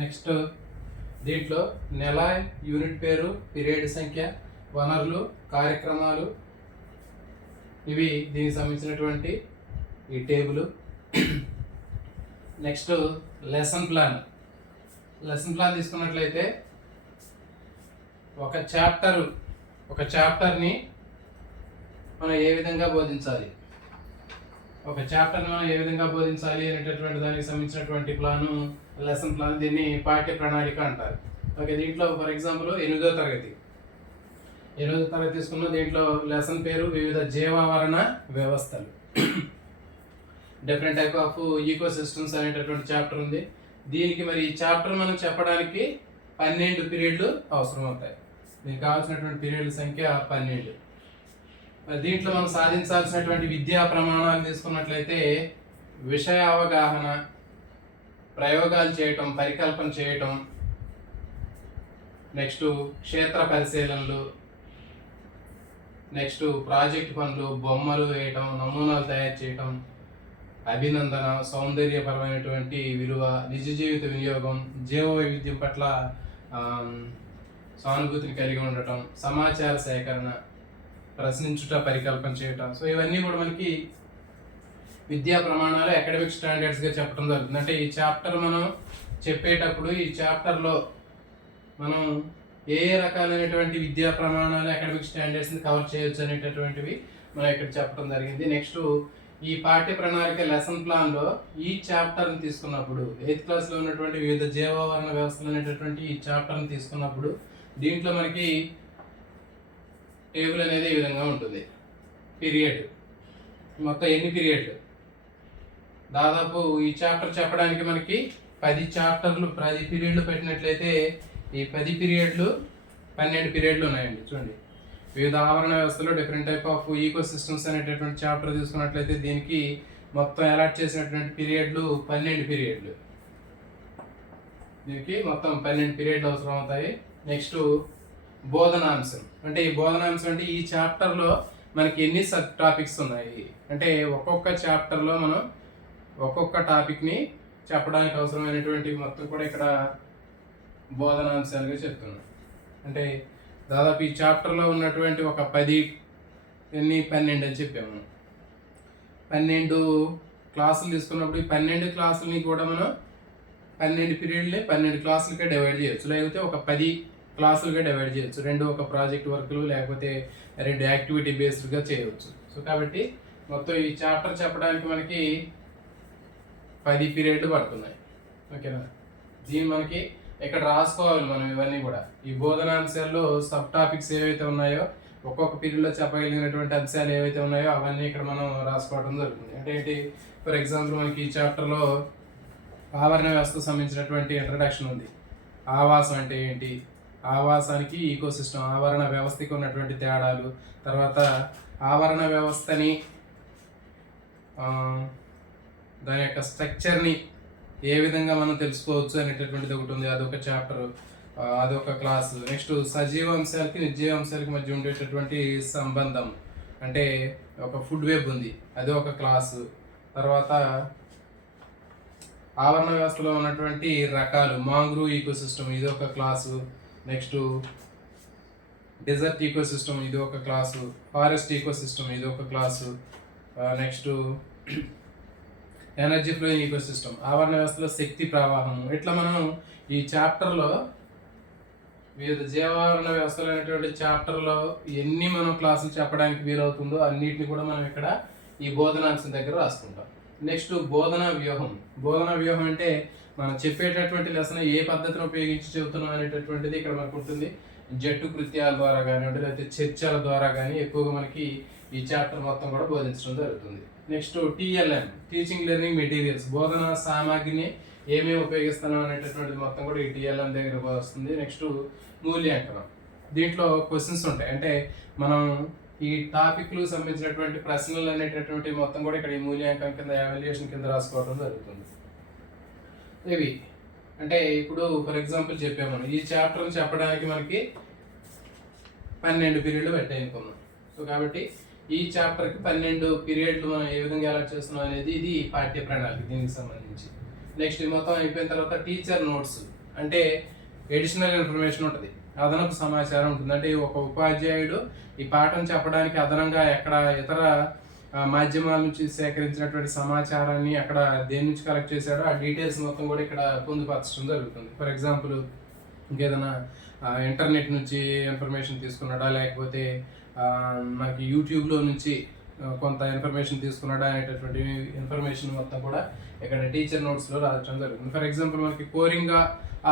Next దీంట్లో నెల, unit పేరు, పీరియడ్ సంఖ్య, వనరులు, కార్యక్రమాలు, ఇవి దీనికి సంబంధించినటువంటి ఈ టేబుల్. నెక్స్ట్ లెసన్ ప్లాన్ తీసుకున్నట్లయితే ఒక చాప్టర్ని మనం ఏ విధంగా బోధించాలి అనేటటువంటి దానికి సంబంధించినటువంటి లెసన్ ప్లాన్, దీన్ని పాఠ్య ప్రణాళిక అంటారు. ఓకే, దీంట్లో ఫర్ ఎగ్జాంపుల్ 8వ తరగతి తీసుకున్న దీంట్లో లెసన్ పేరు వివిధ జీవావరణ వ్యవస్థలు, different type of ecosystems అనేటటువంటి చాప్టర్ ఉంది. దీనికి మరి ఈ చాప్టర్ మనం చెప్పడానికి 12 పీరియడ్లు అవసరం అవుతాయి. దీనికి కావాల్సినటువంటి పీరియడ్ల సంఖ్య 12. మరి దీంట్లో మనం సాధించాల్సినటువంటి విద్యా ప్రమాణాలు తీసుకున్నట్లయితే విషయ అవగాహన, ప్రయోగాలు చేయటం, పరికల్పన చేయటం, నెక్స్ట్ క్షేత్ర పరిశీలనలు, నెక్స్ట్ ప్రాజెక్ట్ పనులు, బొమ్మలు వేయటం, నమూనాలు తయారు చేయటం, అభినందన, సౌందర్యపరమైనటువంటి విలువ, నిజ జీవిత వినియోగం, జీవ వైవిధ్యం పట్ల సానుభూతిని కలిగి ఉండటం, సమాచార సేకరణ, ప్రశ్నించుట, పరికల్పన చేయటం. సో ఇవన్నీ కూడా మనకి విద్యా ప్రమాణాలు, అకాడమిక్ స్టాండర్డ్స్గా చెప్పడం జరుగుతుంది. అంటే ఈ చాప్టర్ మనం చెప్పేటప్పుడు ఈ చాప్టర్లో మనం ఏ రకాలైనటువంటి విద్యా ప్రమాణాలు, అకాడమిక్ స్టాండర్డ్స్ని కవర్ చేయొచ్చు అనేటటువంటివి మనం ఇక్కడ చెప్పడం జరిగింది. నెక్స్ట్ ఈ పాఠ్య ప్రణాళిక లెసన్ ప్లాన్లో ఈ చాప్టర్ని తీసుకున్నప్పుడు 8th క్లాస్లో ఉన్నటువంటి వివిధ జీవావరణ వ్యవస్థలు అనేటటువంటి ఈ చాప్టర్ని తీసుకున్నప్పుడు దీంట్లో మనకి టేబుల్ అనేది ఈ విధంగా ఉంటుంది. పీరియడ్ మొత్తం ఎన్ని పీరియడ్లు, దాదాపు ఈ చాప్టర్ చెప్పడానికి మనకి 10 పీరియడ్లు పెట్టినట్లయితే ఈ 10 పీరియడ్లు 12 పీరియడ్లు ఉన్నాయండి. చూడండి, వివిధ ఆవరణ వ్యవస్థలో different type of ecosystems అనేటటువంటి చాప్టర్ తీసుకున్నట్లయితే దీనికి మొత్తం అలాట్ చేసినటువంటి పీరియడ్లు 12 పీరియడ్లు. దీనికి మొత్తం 12 పీరియడ్లు అవసరం అవుతాయి. నెక్స్ట్ బోధనాంశం అంటే ఈ చాప్టర్లో మనకి ఎన్ని సబ్ టాపిక్స్ ఉన్నాయి అంటే ఒక్కొక్క చాప్టర్లో మనం ఒక్కొక్క టాపిక్ని చెప్పడానికి అవసరమైనటువంటి మొత్తం కూడా ఇక్కడ బోధనాంశాలుగా చెప్తున్నాం. అంటే దాదాపు ఈ చాప్టర్లో ఉన్నటువంటి ఒక 12 అని చెప్పాము. 12 క్లాసులు తీసుకున్నప్పుడు ఈ 12 క్లాసులని కూడా మనం 12 పీరియడ్ని 12 క్లాసులకే డివైడ్ చేయొచ్చు, లేకపోతే ఒక 10 క్లాసులుగా డివైడ్ చేయొచ్చు. 2 ఒక ప్రాజెక్ట్ వర్క్లు, లేకపోతే 2 యాక్టివిటీ బేస్డ్గా చేయవచ్చు. సో కాబట్టి మొత్తం ఈ చాప్టర్ చెప్పడానికి మనకి 10 పీరియడ్లు పడుతున్నాయి. ఓకేనా, దీన్ని మనకి ఇక్కడ రాసుకోవాలి మనం. ఇవన్నీ కూడా ఈ బోధనాంశాల్లో సబ్ టాపిక్స్ ఏవైతే ఉన్నాయో, ఒక్కొక్క పీరియడ్లో చెప్పగలిగినటువంటి అంశాలు ఏవైతే ఉన్నాయో అవన్నీ ఇక్కడ మనం రాసుకోవడం జరుగుతుంది. అంటే ఏంటి, ఫర్ ఎగ్జాంపుల్ మనకి ఈ చాప్టర్లో ఆవరణ వ్యవస్థకు సంబంధించినటువంటి ఇంట్రడక్షన్ ఉంది. ఆవాసం అంటే ఏంటి, ఆవాసానికి ఈకో సిస్టమ్, ఆవరణ వ్యవస్థకి ఉన్నటువంటి తేడాలు, తర్వాత ఆవరణ వ్యవస్థని దాని యొక్క స్ట్రక్చర్ని ఏ విధంగా మనం తెలుసుకోవచ్చు అనేటటువంటిది ఒకటి ఉంది, అదొక చాప్టర్, అదొక క్లాసు. నెక్స్ట్ సజీవ అంశాలకి నిర్జీవ అంశాలకి మధ్య ఉండేటటువంటి సంబంధం, అంటే ఒక ఫుడ్ వెబ్ ఉంది, అది ఒక క్లాసు. తర్వాత ఆవరణ వ్యవస్థలో ఉన్నటువంటి రకాలు, మాంగ్రూవ్ ఈకో సిస్టమ్, ఇది ఒక class. Next desert ecosystem, ఇది ఒక క్లాసు. ఫారెస్ట్ ఈకో సిస్టమ్, ఇది ఒక class. Next energy flowing ecosystem, ఆవరణ వ్యవస్థలో శక్తి ప్రవాహం. ఇట్లా మనం ఈ చాప్టర్లో వివిధ జీవావరణ వ్యవస్థలు అనేటువంటి చాప్టర్లో ఎన్ని మనం క్లాసులు చెప్పడానికి వీలవుతుందో అన్నిటిని కూడా మనం ఇక్కడ ఈ బోధనాంశం దగ్గర రాసుకుంటాం. నెక్స్ట్ బోధనా వ్యూహం అంటే మనం చెప్పేటటువంటి లెసన్ ఏ పద్ధతిని ఉపయోగించి చెబుతున్నాం అనేటటువంటిది ఇక్కడ మనకు ఉంటుంది. జట్టు కృత్యాల ద్వారా కానివ్వండి, లేకపోతే చర్చల ద్వారా కానీ ఎక్కువగా మనకి ఈ చాప్టర్ మొత్తం కూడా బోధించడం జరుగుతుంది. Next TLM, teaching learning materials, బోధనా సామాగ్రిని ఏమేమి ఉపయోగిస్తున్నాం అనేటటువంటిది మొత్తం కూడా ఈ TLM దగ్గర వస్తుంది. నెక్స్ట్ మూల్యాంకనం, దీంట్లో క్వశ్చన్స్ ఉంటాయి. అంటే మనం ఈ టాపిక్లు సంబంధించినటువంటి ప్రశ్నలు అనేటటువంటి మొత్తం కూడా ఇక్కడ ఈ మూల్యాంకనం కింద, ఎవాల్యుయేషన్ కింద రాసుకోవడం జరుగుతుంది. ఇవి అంటే ఇప్పుడు ఫర్ ఎగ్జాంపుల్ చెప్పాము, ఈ చాప్టర్ని చెప్పడానికి మనకి 12 పీరియడ్లు పెట్టాయనుకున్నాం. సో కాబట్టి ఈ చాప్టర్కి 12 పీరియడ్లు మనం ఏ విధంగా అలాట్ చేస్తున్నాం అనేది ఇది పాఠ్య ప్రణాళిక దీనికి సంబంధించి. నెక్స్ట్ మొత్తం అయిపోయిన తర్వాత టీచర్ నోట్స్, అంటే ఎడిషనల్ ఇన్ఫర్మేషన్ ఉంటుంది, అదనపు సమాచారం ఉంటుంది. అంటే ఒక ఉపాధ్యాయుడు ఈ పాఠం చెప్పడానికి అదనంగా ఎక్కడ ఇతర మాధ్యమాల నుంచి సేకరించినటువంటి సమాచారాన్ని అక్కడ దేని నుంచి కలెక్ట్ చేశాడో ఆ డీటెయిల్స్ మొత్తం కూడా ఇక్కడ పొందుపరచడం జరుగుతుంది. ఫర్ ఎగ్జాంపుల్ ఇంకేదైనా ఇంటర్నెట్ నుంచి ఇన్ఫర్మేషన్ తీసుకున్నాడా, లేకపోతే మనకి యూట్యూబ్లో నుంచి కొంత ఇన్ఫర్మేషన్ తీసుకున్నాడా అనేటటువంటి ఇన్ఫర్మేషన్ మొత్తం కూడా ఇక్కడ టీచర్ నోట్స్లో రాయడం జరుగుతుంది. ఫర్ ఎగ్జాంపుల్ మనకి కోరింగా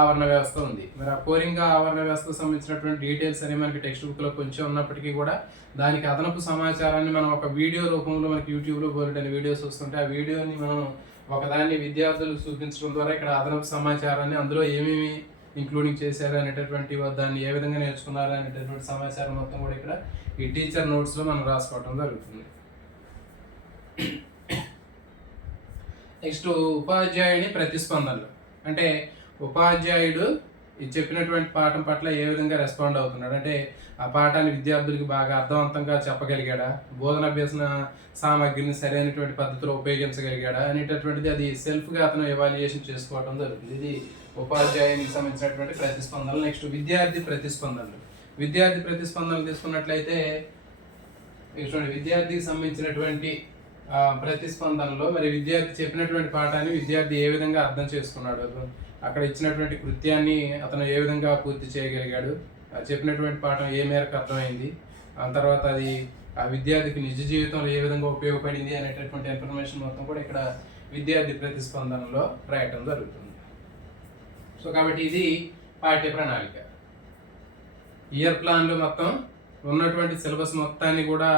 ఆవరణ వ్యవస్థ ఉంది. మరి ఆ కోరింగా ఆవరణ వ్యవస్థకు సంబంధించినటువంటి డీటెయిల్స్ అనేవి మనకి టెక్స్ట్ బుక్లో కొంచెం ఉన్నప్పటికీ కూడా దానికి అదనపు సమాచారాన్ని మనం ఒక వీడియో రూపంలో మనకి యూట్యూబ్లో బోలెడని వీడియోస్ వస్తుంటే ఆ వీడియోని మనం ఒకదాన్ని విద్యార్థులకు చూపించడం ద్వారా ఇక్కడ అదనపు సమాచారాన్ని అందులో ఏమేమి ఇంక్లూడింగ్ చేశారు అనేటటువంటి దాన్ని ఏ విధంగా నేర్చుకున్నారు అనేటటువంటి సమాచారం మొత్తం కూడా ఇక్కడ ఈ టీచర్ నోట్స్లో మనం రాసుకోవడం జరుగుతుంది. నెక్స్ట్ ఉపాధ్యాయుని ప్రతిస్పందనలు. అంటే ఉపాధ్యాయుడు ఈ చెప్పినటువంటి పాఠం పట్ల ఏ విధంగా రెస్పాండ్ అవుతున్నాడు, అంటే ఆ పాఠాన్ని విద్యార్థులకి బాగా అర్థవంతంగా చెప్పగలిగాడా, బోధనాభ్యసన సామగ్రిని సరైనటువంటి పద్ధతిలో ఉపయోగించగలిగాడా అనేటటువంటిది అది సెల్ఫ్గా అతను ఎవాల్యుయేషన్ చేసుకోవడం జరుగుతుంది. ఇది ఉపాధ్యాయునికి సంబంధించినటువంటి ప్రతిస్పందనలు. నెక్స్ట్ విద్యార్థి ప్రతిస్పందనలు. విద్యార్థి ప్రతిస్పందనలు తీసుకున్నట్లయితే చూడండి, విద్యార్థికి సంబంధించినటువంటి ప్రతిస్పందనలో మరి విద్యార్థి చెప్పినటువంటి పాఠాన్ని విద్యార్థి ఏ విధంగా అర్థం చేసుకున్నాడు, అక్కడ ఇచ్చినటువంటి కృత్యాన్ని అతను ఏ విధంగా పూర్తి చేయగలిగాడు, చెప్పినటువంటి పాఠం ఏ మేరకు అర్థమైంది, ఆ తర్వాత అది ఆ విద్యార్థికి నిజ జీవితంలో ఏ విధంగా ఉపయోగపడింది అనేటటువంటి ఇన్ఫర్మేషన్ మొత్తం కూడా ఇక్కడ విద్యార్థి ప్రతిస్పందనలో రాయటం జరుగుతుంది. సో కాబట్టి ఇది పాఠ్య ప్రణాళిక. ఇయర్ ప్లాన్లో మొత్తం ఉన్నటువంటి సిలబస్ మొత్తాన్ని కూడా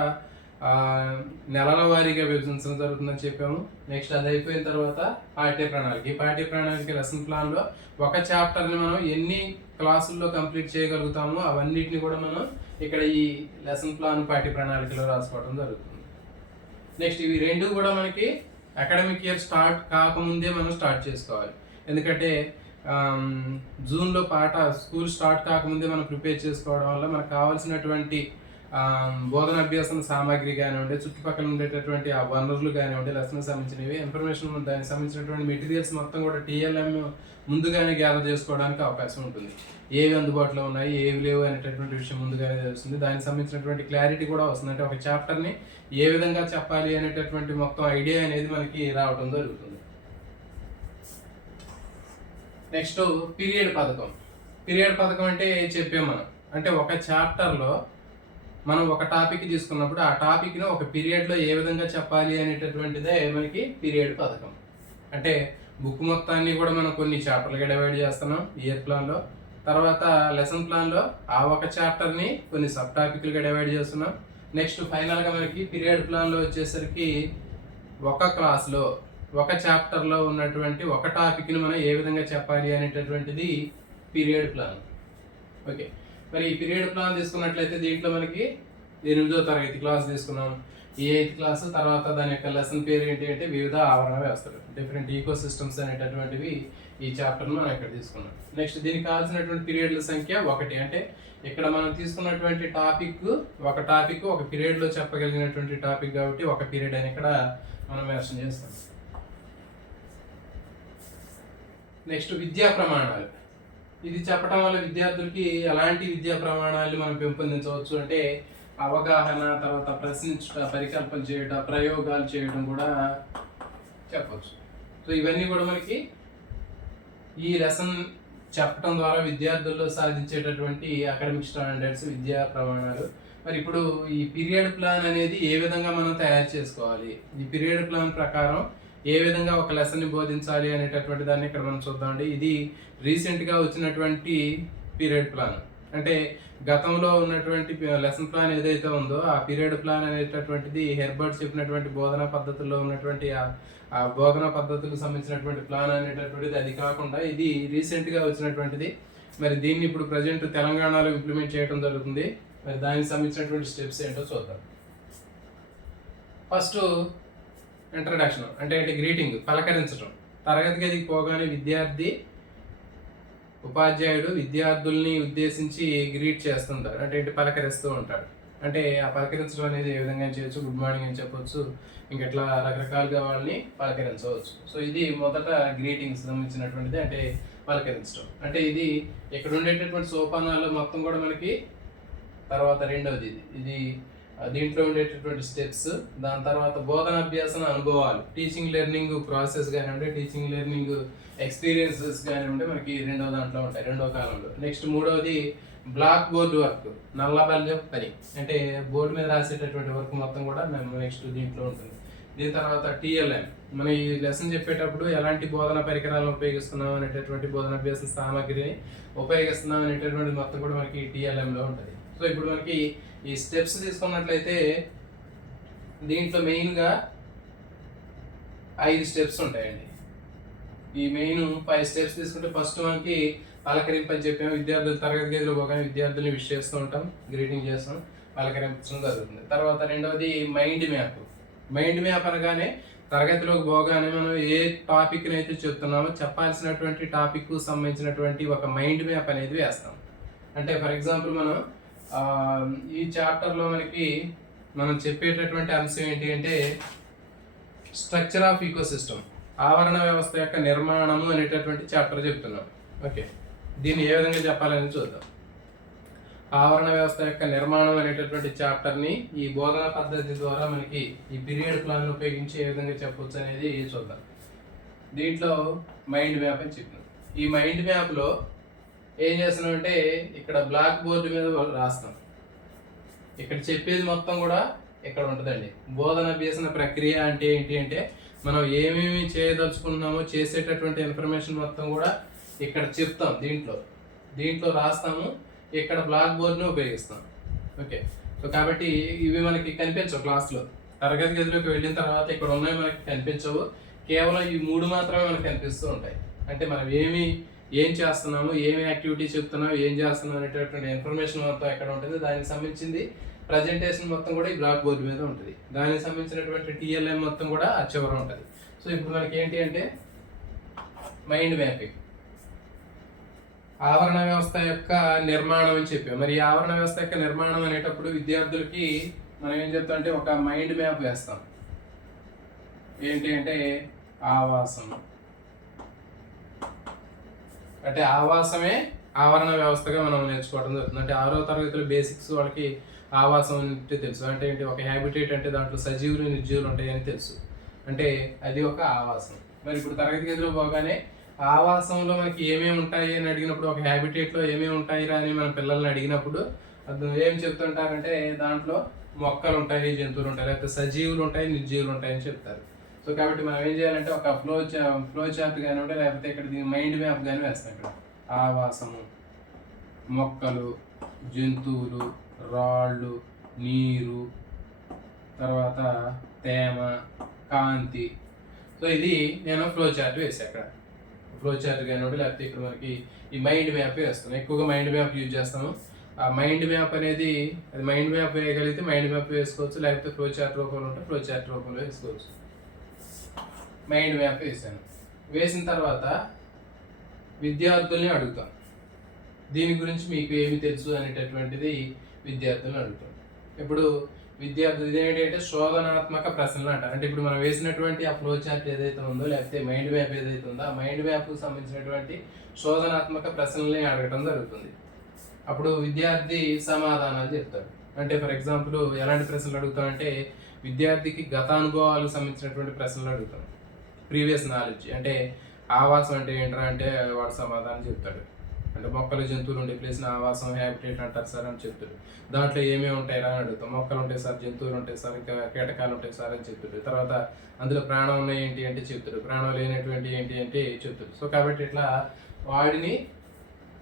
నెలల వారీగా విభజించడం జరుగుతుందని చెప్పాము. నెక్స్ట్ అది అయిపోయిన తర్వాత పాఠ్య ప్రణాళిక. ఈ పాఠ్య ప్రణాళిక లెసన్ ప్లాన్లో ఒక చాప్టర్ని మనం ఎన్ని క్లాసుల్లో కంప్లీట్ చేయగలుగుతామో అవన్నిటిని కూడా మనం ఇక్కడ ఈ లెసన్ ప్లాన్ పాఠ్య ప్రణాళికలో రాసుకోవడం జరుగుతుంది. నెక్స్ట్ ఇవి రెండు కూడా మనకి అకాడమిక్ ఇయర్ స్టార్ట్ కాకముందే మనం స్టార్ట్ చేసుకోవాలి. ఎందుకంటే జూన్లో స్కూల్ స్టార్ట్ కాకముందే మనం ప్రిపేర్ చేసుకోవడం వల్ల మనకు కావాల్సినటువంటి బోధనాభ్యాసన సామాగ్రి కానివ్వండి, చుట్టుపక్కల ఉండేటటువంటి ఆ వనరులు కానివ్వండి, లెసన్కి సంబంధించినవి ఇన్ఫర్మేషన్ దానికి సంబంధించినటువంటి మెటీరియల్స్ మొత్తం కూడా టీఎల్ఎం ముందుగానే గ్యాదర్ చేసుకోవడానికి అవకాశం ఉంటుంది. ఏవి అందుబాటులో ఉన్నాయి, ఏవి లేవు అనేటటువంటి విషయం ముందుగానే తెలుస్తుంది. దానికి సంబంధించినటువంటి క్లారిటీ కూడా వస్తుంది. అంటే ఒక చాప్టర్ని ఏ విధంగా చెప్పాలి అనేటటువంటి మొత్తం ఐడియా అనేది మనకి రావడం జరుగుతుంది. నెక్స్ట్ పీరియడ్ పథకం. పీరియడ్ పథకం అంటే చెప్పాం మనం, అంటే ఒక చాప్టర్లో మనం ఒక టాపిక్ తీసుకున్నప్పుడు ఆ టాపిక్ను ఒక పీరియడ్లో ఏ విధంగా చెప్పాలి అనేటటువంటిదే మనకి పీరియడ్ పథకం. అంటే బుక్ మొత్తాన్ని కూడా మనం కొన్ని చాప్టర్లుగా డివైడ్ చేస్తున్నాం ఇయర్ ప్లాన్లో. తర్వాత లెసన్ ప్లాన్లో ఆ ఒక చాప్టర్ని కొన్ని సబ్ టాపిక్లుగా డివైడ్ చేస్తున్నాం. నెక్స్ట్ ఫైనల్గా మనకి పీరియడ్ ప్లాన్లో వచ్చేసరికి ఒక క్లాస్లో ఒక చాప్టర్లో ఉన్నటువంటి ఒక టాపిక్ని మనం ఏ విధంగా చెప్పాలి అనేటటువంటిది పీరియడ్ ప్లాన్. ఓకే, మరి ఈ పీరియడ్ ప్లాన్ తీసుకున్నట్లయితే దీంట్లో మనకి 8వ తరగతి క్లాస్ తీసుకున్నాం, ఈ 8th క్లాస్. తర్వాత దాని యొక్క లెసన్ పేరు ఏంటి అంటే వివిధ ఆవరణ వ్యవస్థలు, డిఫరెంట్ ఈకో సిస్టమ్స్ అనేటటువంటివి ఈ చాప్టర్ను మనం ఇక్కడ తీసుకున్నాం. నెక్స్ట్ దీనికి కావాల్సినటువంటి పీరియడ్ల సంఖ్య 1. అంటే ఇక్కడ మనం తీసుకున్నటువంటి ఒక టాపిక్ ఒక పీరియడ్లో చెప్పగలిగినటువంటి టాపిక్ కాబట్టి ఒక పీరియడ్ అని ఇక్కడ మనం మెన్షన్ చేస్తాం. నెక్స్ట్ విద్యా ప్రమాణాలు. ఇది చెప్పడం వల్ల విద్యార్థులకి ఎలాంటి విద్యా ప్రమాణాలు మనం పెంపొందించవచ్చు అంటే అవగాహన, తర్వాత ప్రశ్నించుట, పరికల్పన చేయడం, ప్రయోగాలు చేయడం కూడా చెప్పవచ్చు. సో ఇవన్నీ కూడా మనకి ఈ లెసన్ చెప్పడం ద్వారా విద్యార్థుల్లో సాధించేటటువంటి అకాడమిక్ స్టాండర్డ్స్, విద్యా ప్రమాణాలు. మరి ఇప్పుడు ఈ పీరియడ్ ప్లాన్ అనేది ఏ విధంగా మనం తయారు చేసుకోవాలి, ఈ పీరియడ్ ప్లాన్ ప్రకారం ఏ విధంగా ఒక లెసన్ని బోధించాలి అనేటటువంటి దాన్ని ఇక్కడ మనం చూద్దామండి. ఇది రీసెంట్గా వచ్చినటువంటి పీరియడ్ ప్లాన్. అంటే గతంలో ఉన్నటువంటి లెసన్ ప్లాన్ ఏదైతే ఉందో ఆ పీరియడ్ ప్లాన్ అనేటటువంటిది హెర్బర్ట్ చెప్పినటువంటి బోధనా పద్ధతుల్లో ఉన్నటువంటి ఆ బోధనా పద్ధతులకు సంబంధించినటువంటి ప్లాన్ అనేటటువంటిది అది కాకుండా ఇది రీసెంట్గా వచ్చినటువంటిది. మరి దీన్ని ఇప్పుడు ప్రజెంట్ తెలంగాణలో ఇంప్లిమెంట్ చేయడం జరుగుతుంది. మరి దానికి సంబంధించినటువంటి స్టెప్స్ ఏంటో చూద్దాం. ఫస్ట్ ఇంట్రడక్షన్ అంటే గ్రీటింగ్, పలకరించడం. తరగతి గదికి పోగానే ఉపాధ్యాయుడు విద్యార్థుల్ని ఉద్దేశించి గ్రీట్ చేస్తుంటారు, అంటే పలకరిస్తూ ఉంటాడు. అంటే ఆ పలకరించడం అనేది ఏ విధంగా చేయొచ్చు, గుడ్ మార్నింగ్ అని చెప్పొచ్చు, ఇంకెట్లా రకరకాలుగా వాళ్ళని పలకరించవచ్చు. సో ఇది మొదట గ్రీటింగ్స్ సంబంధించినటువంటిది, అంటే పలకరించడం. అంటే ఇది ఇక్కడ ఉండేటటువంటి సోపానాలు మొత్తం కూడా మనకి తర్వాత రెండవది ఇది దీంట్లో ఉండేటటువంటి స్టెప్స్. దాని తర్వాత బోధన అభ్యాసన అనుభవాలు, టీచింగ్ లెర్నింగ్ ప్రాసెస్ కానివ్వండి, టీచింగ్ లెర్నింగ్ ఎక్స్పీరియన్సెస్ కానివ్వండి, మనకి రెండవ దాంట్లో ఉంటాయి, రెండవ కాలంలో. నెక్స్ట్ మూడవది బ్లాక్ బోర్డ్ వర్క్, నల్లబల్లెం పని, అంటే బోర్డు మీద రాసేటటువంటి వర్క్ మొత్తం కూడా మేము నెక్స్ట్ దీంట్లో ఉంటుంది. దీని తర్వాత టిఎల్ఎం, మనం ఈ లెసన్ చెప్పేటప్పుడు ఎలాంటి బోధన పరికరాలను ఉపయోగిస్తున్నాం అనేటటువంటి బోధన అభ్యాస సామాగ్రిని ఉపయోగిస్తున్నాం అనేటటువంటి మొత్తం కూడా మనకి టిఎల్ఎంలో ఉంటుంది. సో ఇప్పుడు మనకి ఈ స్టెప్స్ తీసుకున్నట్లయితే దీంట్లో మెయిన్గా 5 స్టెప్స్ ఉంటాయండి. ఈ మెయిన్ 5 స్టెప్స్ తీసుకుంటే ఫస్ట్ మనకి పలకరింపు అని చెప్పాము. విద్యార్థులు తరగతి గదిలో పోగానే విద్యార్థుల్ని విష్ చేస్తూ ఉంటాం, గ్రీటింగ్ చేస్తాం, పలకరించడం జరుగుతుంది. తర్వాత రెండవది మైండ్ మ్యాప్. మైండ్ మ్యాప్ అనగానే తరగతిలోకి పోగానే మనం ఏ టాపిక్ని అయితే చెప్తున్నామో చెప్పాల్సినటువంటి టాపిక్ సంబంధించినటువంటి ఒక మైండ్ మ్యాప్ అనేది వేస్తాం. అంటే ఫర్ ఎగ్జాంపుల్ మనం ఈ చాప్టర్లో మనకి మనం చెప్పేటటువంటి అంశం ఏంటి అంటే స్ట్రక్చర్ ఆఫ్ ఈకోసిస్టమ్, ఆవరణ వ్యవస్థ యొక్క నిర్మాణము అనేటటువంటి చాప్టర్ చెప్తున్నాం. ఓకే, దీన్ని ఏ విధంగా చెప్పాలని చూద్దాం. ఆవరణ వ్యవస్థ యొక్క నిర్మాణం అనేటటువంటి చాప్టర్ని ఈ బోధనా పద్ధతి ద్వారా మనకి ఈ పీరియడ్ ప్లాన్ ఉపయోగించి ఏ విధంగా చెప్పవచ్చు అనేది చూద్దాం. దీంట్లో మైండ్ మ్యాప్ అని చెప్పినాం. ఈ మైండ్ మ్యాప్లో ఏం చేస్తున్నాం అంటే ఇక్కడ బ్లాక్ బోర్డు మీద రాస్తాం. ఇక్కడ చెప్పేది మొత్తం కూడా ఇక్కడ ఉంటుందండి. బోధన అభ్యసన ప్రక్రియ అంటే ఏంటి అంటే మనం ఏమేమి చేయదలుచుకుంటున్నామో చేసేటటువంటి ఇన్ఫర్మేషన్ మొత్తం కూడా ఇక్కడ చెప్తాం, దీంట్లో రాస్తాము, ఇక్కడ బ్లాక్ బోర్డ్ని ఉపయోగిస్తాం. ఓకే, సో కాబట్టి ఇవి మనకి కనిపించవు క్లాస్లో. తరగతి గదిలోకి వెళ్ళిన తర్వాత ఇక్కడ ఉన్నాయి మనకి కనిపించవు, కేవలం ఈ 3 మాత్రమే మనకు కనిపిస్తూ ఉంటాయి. అంటే మనం ఏం చేస్తున్నాము, ఏమి యాక్టివిటీ చెప్తున్నాము, ఏం చేస్తున్నాం అనేటటువంటి ఇన్ఫర్మేషన్ మొత్తం ఎక్కడ ఉంటుంది. దానికి సంబంధించింది ప్రజెంటేషన్ మొత్తం కూడా ఈ బ్లాక్ బోర్డు మీద ఉంటుంది. దానికి సంబంధించినటువంటి టిఎల్ఎం మొత్తం కూడా ఆ చివర ఉంటుంది. సో ఇప్పుడు మనకి ఏంటి అంటే మైండ్ మ్యాపింగ్, ఆవరణ వ్యవస్థ యొక్క నిర్మాణం అని చెప్పాం. మరి ఈ ఆవరణ వ్యవస్థ యొక్క నిర్మాణం అనేటప్పుడు విద్యార్థులకి మనం ఏం చెప్తాం అంటే ఒక మైండ్ మ్యాప్ వేస్తాం. ఏంటి అంటే ఆవాసం, అంటే ఆవాసమే ఆవరణ వ్యవస్థగా మనం నేర్చుకోవడం జరుగుతుంది. అంటే 6వ తరగతిలో బేసిక్స్ వాళ్ళకి ఆవాసం అంటే తెలుసు. అంటే ఏంటి, ఒక హ్యాబిటేట్ అంటే దాంట్లో సజీవులు నిర్జీవులు ఉంటాయని తెలుసు, అంటే అది ఒక ఆవాసం. మరి ఇప్పుడు తరగతి గదిలో పోగానే ఆవాసంలో మనకి ఏమేమి ఉంటాయి అని అడిగినప్పుడు, ఒక హ్యాబిటేట్లో ఏమేమి ఉంటాయి అని మన పిల్లల్ని అడిగినప్పుడు అది ఏం చెప్తుంటారంటే దాంట్లో మొక్కలు ఉంటాయి, జంతువులు ఉంటాయి, లేకపోతే సజీవులు ఉంటాయి, నిర్జీవులు ఉంటాయని చెప్తారు. సో కాబట్టి మనం ఏం చేయాలంటే ఒక ఫ్లో చార్ట్ కానీ ఉంటే, లేకపోతే ఇక్కడ మైండ్ మ్యాప్ కానీ వేస్తాం. ఇక్కడ ఆవాసము, మొక్కలు, జంతువులు, రాళ్ళు, నీరు, తర్వాత తేమ, కాంతి. సో ఇది నేను ఫ్లో చార్ట్ వేసాను. అక్కడ ఫ్లో చార్ట్ కానీ ఉంటే, లేకపోతే ఇక్కడ మనకి ఈ మైండ్ మ్యాప్ వేస్తాం. ఎక్కువగా మైండ్ మ్యాప్ యూజ్ చేస్తాము. ఆ మైండ్ మ్యాప్ అనేది అది మైండ్ మ్యాప్ వేయగలిగితే మైండ్ మ్యాప్ వేసుకోవచ్చు, లేకపోతే ఫ్లో చార్ట్ రూపంలో ఉంటే ఫ్లో చార్ట్ రూపంలో వేసుకోవచ్చు. మైండ్ మ్యాప్ వేసాను. వేసిన తర్వాత విద్యార్థుల్ని అడుగుతాం, దీని గురించి మీకు ఏమి తెలుసు అనేటటువంటిది విద్యార్థులను అడుగుతాం. ఇప్పుడు విద్యార్థులు ఇదేంటంటే శోధనాత్మక ప్రశ్నలు అంటారు. అంటే ఇప్పుడు మనం వేసినటువంటి ఆ ఫ్లో చార్ట్ ఏదైతే ఉందో, లేకపోతే మైండ్ మ్యాప్ ఏదైతే ఉందో, ఆ మైండ్ మ్యాప్కు సంబంధించినటువంటి శోధనాత్మక ప్రశ్నల్ని అడగటం జరుగుతుంది. అప్పుడు విద్యార్థి సమాధానాలు చెప్తాడు. అంటే ఫర్ ఎగ్జాంపుల్ ఎలాంటి ప్రశ్నలు అడుగుతామంటే విద్యార్థికి గత అనుభవాలకు సంబంధించినటువంటి ప్రశ్నలు అడుగుతాం. ప్రీవియస్ నాలెడ్జ్, అంటే ఆవాసం అంటే ఏంటరా అంటే వాడు సమాధానం చెప్తాడు. అంటే మొక్కలు, జంతువులు ఉండే ప్లేస్ని ఆవాసం, హ్యాబిటేట్ అంటారు సార్ అని చెప్తాడు. దాంట్లో ఏమేమి ఉంటాయిరా అని అడుగుతాం. మొక్కలు ఉంటాయి సార్, జంతువులు ఉంటాయి సార్, ఇంకా కీటకాలు ఉంటాయి సార్ అని చెప్తాడు. తర్వాత అందులో ప్రాణం ఉన్నాయి ఏంటి అంటే చెప్తాడు, ప్రాణం లేనటువంటి ఏంటి అంటే చెప్తాడు. సో కాబట్టి ఇట్లా వాడిని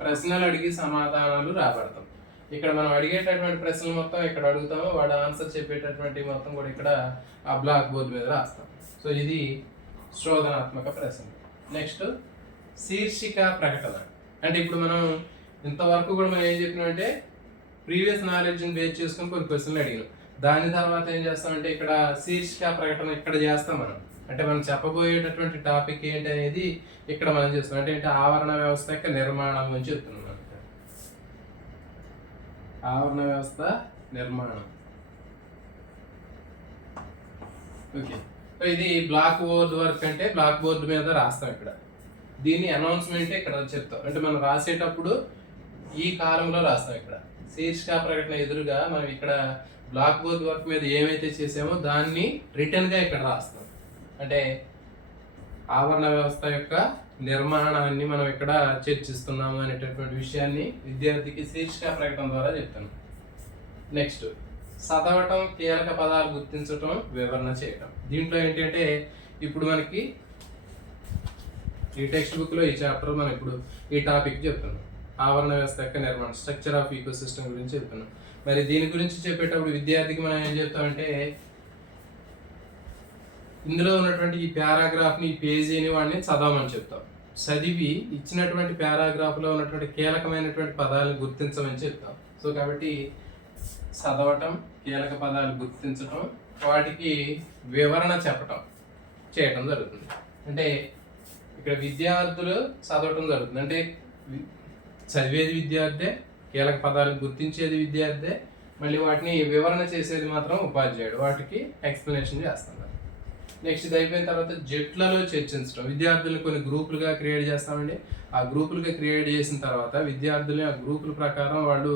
ప్రశ్నలు అడిగి సమాధానాలు రాబడతాం. ఇక్కడ మనం అడిగేటటువంటి ప్రశ్నలు మొత్తం ఇక్కడ అడుగుతాము, వాడు ఆన్సర్ చెప్పేటటువంటి మొత్తం కూడా ఇక్కడ ఆ బ్లాక్ బోర్డు మీద రాస్తాం. సో ఇది శోధనాత్మక ప్రశ్న. నెక్స్ట్ శీర్షిక ప్రకటన. అంటే ఇప్పుడు మనం ఇంతవరకు కూడా మనం ఏం చెప్పినామంటే ప్రీవియస్ నాలెడ్జ్ని బేస్ చేసుకుని కొన్ని క్వశ్చన్లు అడిగినాం. దాని తర్వాత ఏం చేస్తామంటే ఇక్కడ శీర్షిక ప్రకటన ఇక్కడ చేస్తాం మనం. అంటే మనం చెప్పబోయేటటువంటి టాపిక్ ఏంటి అనేది ఇక్కడ మనం చేస్తాం. అంటే ఆవరణ వ్యవస్థ యొక్క నిర్మాణం గురించి చెప్తున్నాం. ఆవరణ వ్యవస్థ నిర్మాణం. ఓకే, ఇది బ్లాక్ బోర్డ్ వర్క్ అంటే బ్లాక్ బోర్డు మీద రాస్తాం. ఇక్కడ దీన్ని అనౌన్స్మెంట్ ఇక్కడ చెప్తాం. అంటే మనం రాసేటప్పుడు ఈ కాలంలో రాస్తాం. ఇక్కడ శీర్షిక ప్రకటన ఎదురుగా మనం ఇక్కడ బ్లాక్ బోర్డ్ వర్క్ మీద ఏమైతే చేసామో దాన్ని రిటర్న్గా ఇక్కడ రాస్తాం. అంటే ఆవరణ వ్యవస్థ యొక్క నిర్మాణాన్ని మనం ఇక్కడ చర్చిస్తున్నాము అనేటటువంటి విషయాన్ని విద్యార్థికి శీర్షిక ప్రకటన ద్వారా చెప్తాను. నెక్స్ట్ చదవటం, కీలక పదాలు గుర్తించటం, వివరణ చేయటం. దీంట్లో ఏంటంటే ఇప్పుడు మనకి ఈ టెక్స్ట్ బుక్లో ఈ చాప్టర్ మనం ఇప్పుడు ఈ టాపిక్ చెప్తున్నాం. ఆవరణ వ్యవస్థ యొక్క నిర్మాణం, స్ట్రక్చర్ ఆఫ్ ఈకో సిస్టమ్ గురించి చెప్తున్నాం. మరి దీని గురించి చెప్పేటప్పుడు విద్యార్థికి మనం ఏం చెప్తామంటే ఇందులో ఉన్నటువంటి ఈ పారాగ్రాఫ్ని, ఈ పేజీని వాడిని చదవమని చెప్తాం. చదివి ఇచ్చినటువంటి పారాగ్రాఫ్లో ఉన్నటువంటి కీలకమైనటువంటి పదాలను గుర్తించమని చెప్తాం. సో కాబట్టి చదవటం, కీలక పదాలు గుర్తించటం, వాటికి వివరణ చేయటం జరుగుతుంది. అంటే ఇక్కడ విద్యార్థులు చదవటం జరుగుతుంది. అంటే చదివేది విద్యార్థే, కీలక పదాలను గుర్తించేది విద్యార్థే, మళ్ళీ వాటిని వివరణ చేసేది మాత్రం ఉపాధ్యాయుడు. వాటికి ఎక్స్ప్లెనేషన్ చేస్తున్నారు. నెక్స్ట్ ఇది అయిపోయిన తర్వాత జట్లలో చర్చించడం. విద్యార్థులను కొన్ని గ్రూపులుగా క్రియేట్ చేస్తామండి. ఆ గ్రూపులుగా క్రియేట్ చేసిన తర్వాత విద్యార్థులు ఆ గ్రూపుల ప్రకారం వాళ్ళు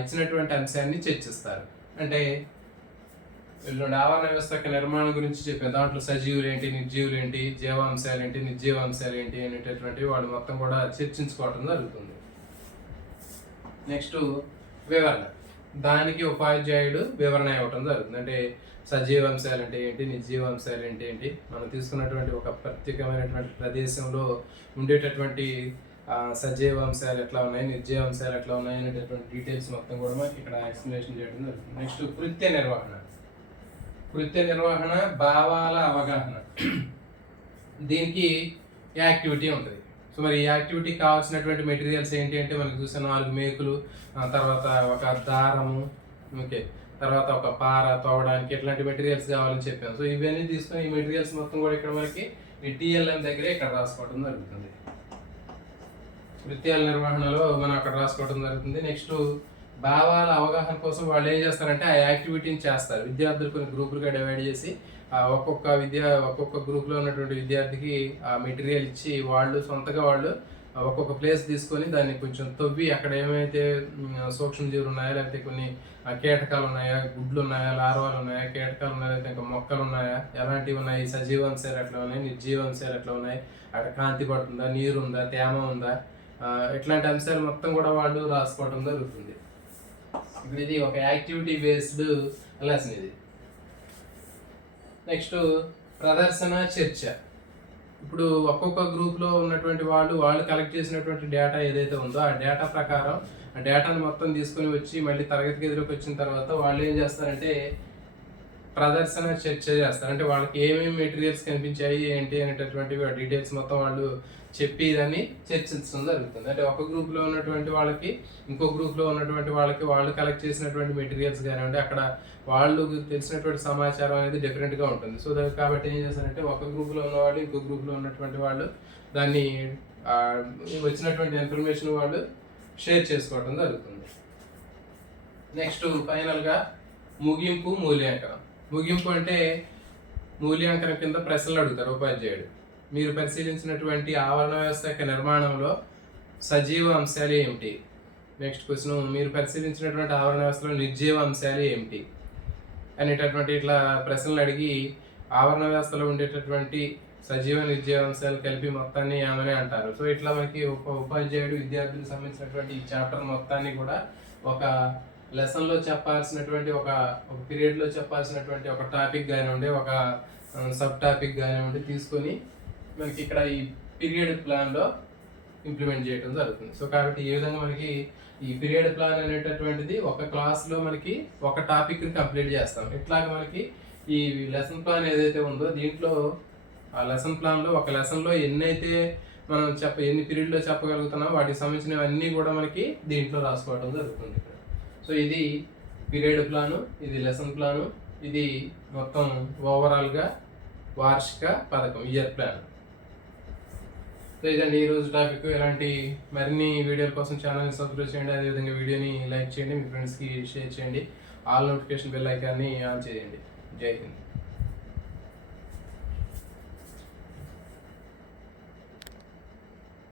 ఇచ్చినటువంటి అంశాన్ని చర్చిస్తారు. అంటే ఆవరణ వ్యవస్థ యొక్క నిర్మాణం గురించి చెప్పాను. దాంట్లో సజీవులు ఏంటి, నిర్జీవులు ఏంటి, జీవాంశాలు ఏంటి, నిర్జీవాంశాలు ఏంటి అనేటటువంటివి వాళ్ళు మొత్తం కూడా చర్చించుకోవడం జరుగుతుంది. నెక్స్ట్ వివరణ. దానికి ఉపాధ్యాయుడు వివరణ ఇవ్వటం జరుగుతుంది. అంటే సజీవాంశాలు అంటే ఏంటి, నిర్జీవాంశాలు ఏంటి, మనం తీసుకున్నటువంటి ఒక ప్రత్యేకమైనటువంటి ప్రదేశంలో ఉండేటటువంటి సజీవాంశాలు ఎట్లా ఉన్నాయి, నిర్జీవాంశాలు ఎట్లా ఉన్నాయి అనేటటువంటి డీటెయిల్స్ మొత్తం కూడా మనకి ఇక్కడ ఎక్స్ప్లెనేషన్ చేయడం జరుగుతుంది. నెక్స్ట్ కృత్య నిర్వహణ. కృత్య నిర్వహణ, భావాల అవగాహన. దీనికి యాక్టివిటీ ఉంటుంది. సో మరి ఈ యాక్టివిటీకి కావాల్సినటువంటి మెటీరియల్స్ ఏంటి అంటే మనకు చూసిన 4 మేకులు, తర్వాత ఒక దారము, ఓకే, తర్వాత ఒక పార తోవడానికి ఎట్లాంటి మెటీరియల్స్ కావాలని చెప్పాను. సో ఇవన్నీ తీసుకొని ఈ మెటీరియల్స్ మొత్తం కూడా ఇక్కడ మనకి ఈ టీఎల్ఎం దగ్గరే ఇక్కడ రాసుకోవడం జరుగుతుంది. కృత్యాల నిర్వహణలో మనం అక్కడ రాసుకోవడం జరుగుతుంది. నెక్స్ట్ భావాల అవగాహన కోసం వాళ్ళు ఏం చేస్తారంటే ఆ యాక్టివిటీని చేస్తారు. విద్యార్థులు కొన్ని గ్రూపులుగా డివైడ్ చేసి ఒక్కొక్క గ్రూప్లో ఉన్నటువంటి విద్యార్థికి ఆ మెటీరియల్ ఇచ్చి వాళ్ళు సొంతగా వాళ్ళు ఒక్కొక్క ప్లేస్ తీసుకొని దాన్ని కొంచెం తవ్వి అక్కడ ఏమైతే సూక్ష్మజీవులు ఉన్నాయా, లేకపోతే కొన్ని కీటకాలు ఉన్నాయా, గుడ్లు ఉన్నాయా, లార్వాలు ఉన్నాయా, కీటకాలు ఉన్నాయా, లేకపోతే ఇంకా మొక్కలు ఉన్నాయా, ఎలాంటివి ఉన్నాయి, సజీవాంశాలు ఎట్లా ఉన్నాయి, నిర్జీవాంశాలు ఎట్లా ఉన్నాయి, అక్కడ కాంతి పడుతుందా, నీరు ఉందా, తేమ ఉందా, ఇట్లాంటి అంశాలు మొత్తం కూడా వాళ్ళు రాసుకోవడం జరుగుతుంది. ఇప్పుడు ఇది ఒక యాక్టివిటీ బేస్డ్ లెసన్ ఇది. నెక్స్ట్ ప్రదర్శన, చర్చ. ఇప్పుడు ఒక్కొక్క గ్రూప్లో ఉన్నటువంటి వాళ్ళు కలెక్ట్ చేసినటువంటి డేటా ఏదైతే ఉందో ఆ డేటా ప్రకారం ఆ డేటాను మొత్తం తీసుకొని వచ్చి మళ్ళీ తరగతి గదిలోకి వచ్చిన తర్వాత వాళ్ళు ఏం చేస్తారంటే ప్రదర్శన, చర్చ చేస్తారు. అంటే వాళ్ళకి ఏమేమి మెటీరియల్స్ కనిపించాయి ఏంటి అనేటటువంటి డీటెయిల్స్ మొత్తం వాళ్ళు చెప్పి దాన్ని చర్చించడం జరుగుతుంది. అంటే ఒక గ్రూప్లో ఉన్నటువంటి వాళ్ళకి ఇంకో గ్రూప్లో ఉన్నటువంటి వాళ్ళకి వాళ్ళు కలెక్ట్ చేసినటువంటి మెటీరియల్స్ కానివ్వండి, అక్కడ వాళ్ళు తెలిసినటువంటి సమాచారం అనేది డిఫరెంట్గా ఉంటుంది. సో కాబట్టి ఏం చేస్తారంటే ఒక గ్రూప్లో ఉన్నవాళ్ళు ఇంకో గ్రూప్లో ఉన్నటువంటి వాళ్ళు దాన్ని వచ్చినటువంటి ఇన్ఫర్మేషన్ వాళ్ళు షేర్ చేసుకోవడం జరుగుతుంది. నెక్స్ట్ ఫైనల్గా ముగింపు, మూల్యాంకనం. ముగింపు అంటే మూల్యాంకనం కింద ప్రశ్నలు అడుగుతారు ఉపాధ్యాయుడు. మీరు పరిశీలించినటువంటి ఆవరణ వ్యవస్థ యొక్క నిర్మాణంలో సజీవ అంశాలు ఏమిటి? నెక్స్ట్ క్వశ్చన్, మీరు పరిశీలించినటువంటి ఆవరణ వ్యవస్థలో నిర్జీవ అంశాలు ఏమిటి అనేటటువంటి ఇట్లా ప్రశ్నలు అడిగి ఆవరణ వ్యవస్థలో ఉండేటటువంటి సజీవ నిర్జీవ అంశాలు కలిపి మొత్తాన్ని ఏమని అంటారు. సో ఇట్లా మనకి ఉపాధ్యాయుడు విద్యార్థులకు సంబంధించినటువంటి ఈ చాప్టర్ మొత్తాన్ని కూడా ఒక లెసన్లో చెప్పాల్సినటువంటి ఒక పీరియడ్లో చెప్పాల్సినటువంటి ఒక టాపిక్ కానివ్వండి, ఒక సబ్ టాపిక్ కానివ్వండి తీసుకొని మనకి ఇక్కడ ఈ పీరియడ్ ప్లాన్లో ఇంప్లిమెంట్ చేయడం జరుగుతుంది. సో కాబట్టి ఈ విధంగా మనకి ఈ పీరియడ్ ప్లాన్ అనేటటువంటిది ఒక క్లాస్లో మనకి ఒక టాపిక్ని కంప్లీట్ చేస్తాం. ఇట్లాగా మనకి ఈ లెసన్ ప్లాన్ ఏదైతే ఉందో దీంట్లో ఆ లెసన్ ప్లాన్లో ఒక లెసన్లో ఎన్నైతే మనం ఎన్ని పీరియడ్లో చెప్పగలుగుతున్నామో వాటికి సంబంధించినవన్నీ కూడా మనకి దీంట్లో రాసుకోవడం జరుగుతుంది. సో ఇది పీరియడ్ ప్లాను, ఇది లెసన్ ప్లాను, ఇది మొత్తం ఓవరాల్గా వార్షిక పథకం, ఇయర్ ప్లాన్. సో ఇదండి ఈరోజు టాపిక్. ఇలాంటి మరిన్ని వీడియోల కోసం ఛానల్ని సబ్స్క్రైబ్ చేయండి. అదేవిధంగా వీడియోని లైక్ చేయండి, మీ ఫ్రెండ్స్కి షేర్ చేయండి. ఆల్ నోటిఫికేషన్ బెల్ ఐకాన్ని ఆన్ చేయండి. జై హింద్.